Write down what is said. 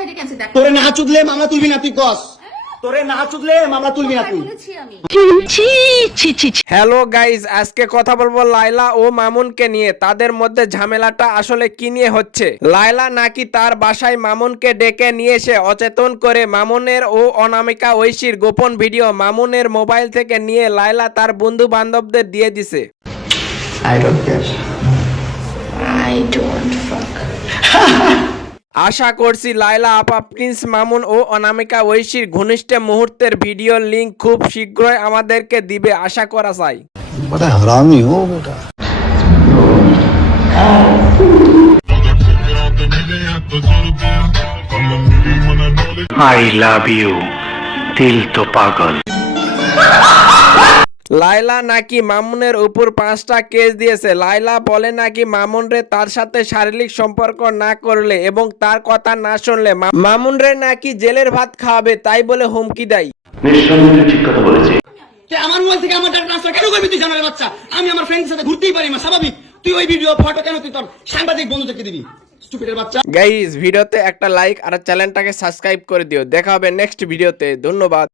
কোথায় ডেকে আনছি দেখ। তোরে না চুদলে মামলা তুলবি না তুই কস। তোরে না চুদলে মামলা তুলবি না তুই। বলেছি আমি। হ্যালো গাইজ, আজকে কথা বলবো লায়লা ও মামুনকে নিয়ে। তাদের মধ্যে ঝামেলাটা আসলে কি নিয়ে হচ্ছে? লায়লা নাকি তার বাসায় মামুনকে ডেকে নিয়ে এসে অচেতন করে মামুনের ও অনামিকা ঐশীর গোপন ভিডিও মামুনের মোবাইল থেকে নিয়ে লায়লা তার বন্ধু বান্ধবদের দিয়ে দিছে। I don't care. I don't fuck. আশা করছি লায়লা আপা প্রিন্স মামুন ও অনামিকা ঐশীর ঘনিষ্ঠ মুহূর্তের ভিডিও লিংক খুব শীঘ্রই আমাদেরকে দিবে, আশা করা যায়। बड़ा हरामी हो बेटा। आई लव यू दिल तो पागल। লায়লা নাকি মামুনের উপর 5টা কেস দিয়েছে। লায়লা বলে নাকি মামুনরে তার সাথে শারীরিক সম্পর্ক না করলে এবং তার কথা না শুনলে মামুনরে নাকি জেলের ভাত খাওয়াবে, তাই বলে হুমকি দেয়। নিঃসন্দেহে ঠিক কথা বলেছে। তে আমার মোবাইল থেকে আমার ডাটা ট্রান্সফার কেন করবি তুই জানার বাচ্চা? আমি আমার ফ্রেন্ডের সাথে ঘুরতেই পারি না, স্বাভাবিক। তুই ওই ভিডিও ফটো কেন তুই তোর সাংবাদিক বন্ধুদেরকে দিবি? স্টুপিডের বাচ্চা। গাইস, ভিডিওতে একটা লাইক আর চ্যানেলটাকে সাবস্ক্রাইব করে দিও। দেখা হবে নেক্সট ভিডিওতে। ধন্যবাদ।